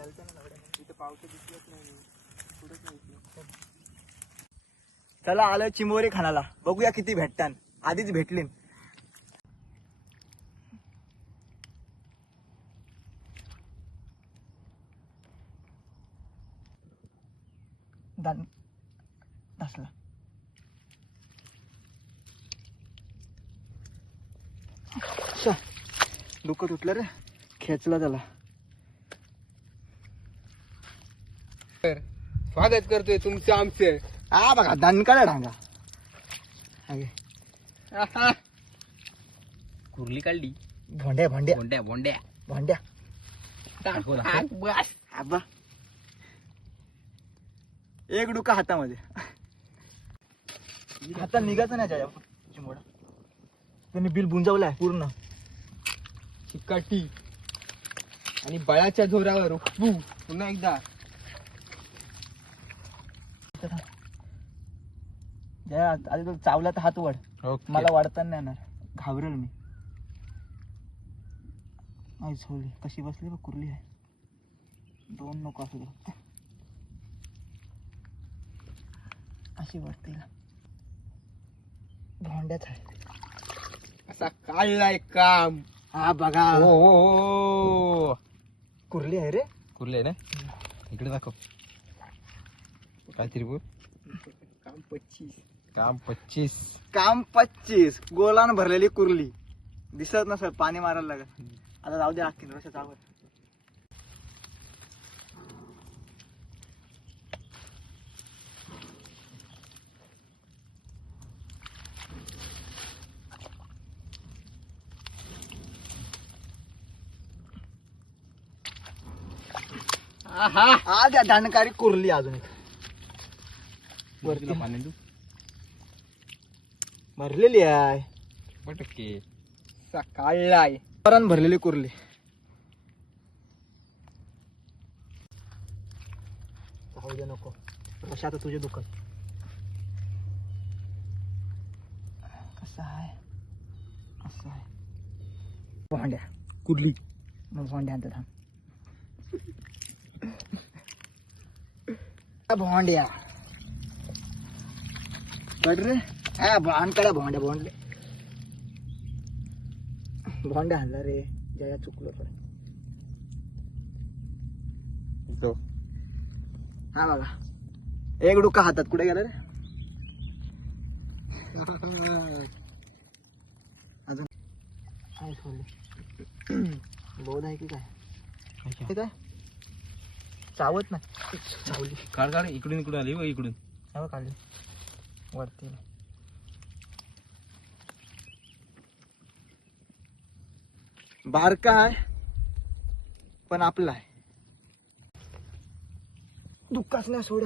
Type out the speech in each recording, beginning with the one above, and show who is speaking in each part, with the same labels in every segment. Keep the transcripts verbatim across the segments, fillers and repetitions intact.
Speaker 1: चला आलं चिंबोरी खानाला, बघूया किती भेटतान. आधीच भेटली. असला डोकं तुटलं रे, खेचला त्याला.
Speaker 2: स्वागत करतोय तुमचं आमचं.
Speaker 1: हा बघा दणकाला ढांगा.
Speaker 2: कुर्ली काढली.
Speaker 1: भोंड्या भोंड्या
Speaker 2: बोंड्या बोंड्या
Speaker 1: भोंड्या
Speaker 2: बस.
Speaker 1: आबा एक डुका हातामध्ये. हातात निघायचं नाही जाया चिमोडा. त्यांनी बिल बुंजावलाय पूर्ण.
Speaker 2: चिकाटी आणि बळाच्या जोरावर उपू पुन्हा एकदा.
Speaker 1: जया आधी तो चावला तर हात वाढ. मला वाढताना नाही येणार, घाबरेल मी. नाही झोली कशी बसली बघ, कुर्ली आहे. दोन नको असू दे, अशी वाटते. भोंड्याच आहे
Speaker 2: असा काढलाय काम.
Speaker 1: हा बघा,
Speaker 2: हो हो हो.
Speaker 1: कुर्ली आहे रे.
Speaker 2: कुर्ली आहे ना, इकडे दाखव. काहीतरी बोल. काम पच्चीस काम पच्चीस
Speaker 1: काम पच्चीस गोलान भरलेली कुर्ली. दिसत नसत, पाणी मारायला लागत. आता जाऊ दे, अख्खी रस्त्यात आवड. आज दणकारी कुर्ली अजून एक वरती
Speaker 2: पाणी तू
Speaker 1: भरलेली आहे.
Speaker 2: पटके काढलाय.
Speaker 1: वरण भरलेली कुर्ली. जाऊ दे नको, कशा आता तुझे दुकान कसं आहे. असं आहे भोंड्या
Speaker 2: कुर्ली.
Speaker 1: मग भोंड्या आणतात. थांब भोंड्या कट रे. हा भांडकडा भोंड्या भोंडले भोंड्या हल्ला रे. जया चुकलो पण. हा बघा एक डुका हातात. कुठे गेला रे अजून काय सोडले. बोध आहे की काय काय चावत नाही. चावली.
Speaker 2: काढ काढ. इकडून इकडून आली व इकडून
Speaker 1: हा काढली वरती. बारका आहे पण आपला आहे. दुःखाच नाही सोड.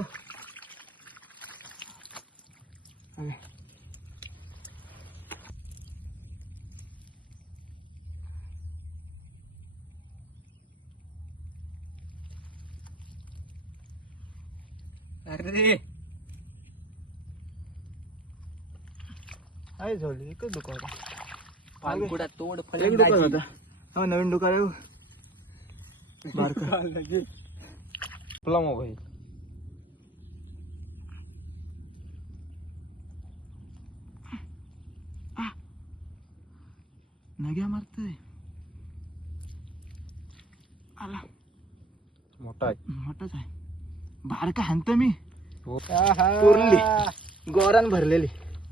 Speaker 2: अरे
Speaker 1: आहे झोली. एकच दुका होता.
Speaker 2: पालकुडा तोड
Speaker 1: एक दुकान होता. हा नवीन दुकान आहे बारका.
Speaker 2: तुला मोबाईल
Speaker 1: नग्या मारतोय. आला
Speaker 2: मोठा आहे.
Speaker 1: मोठाच आहे. बारका हाणतो मी.
Speaker 2: कुर्ली
Speaker 1: कुर्ली गोरान भरलेली.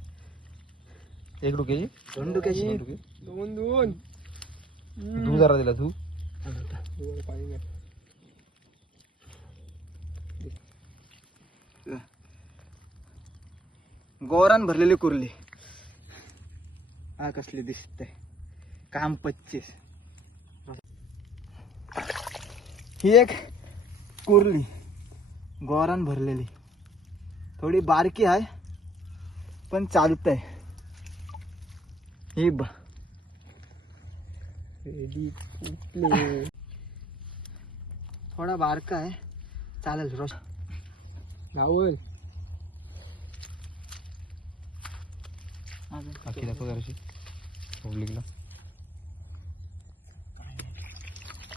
Speaker 2: एक डुक्याची
Speaker 1: दोन डुक्याची.
Speaker 2: दोन दोन तू जरा दिला तू.
Speaker 1: गोरान भरलेली कुर्ली. हा कसली दिसते. काम पच्चीस. ही एक कुर्ली गोरान भरलेली. थोडी बारकी आहे पण चालतंय. ही ब थोडा बारका आहे, चालेल. रोज
Speaker 2: गावल
Speaker 1: अजून
Speaker 2: बाकी दाखव जराशी पब्लिकला.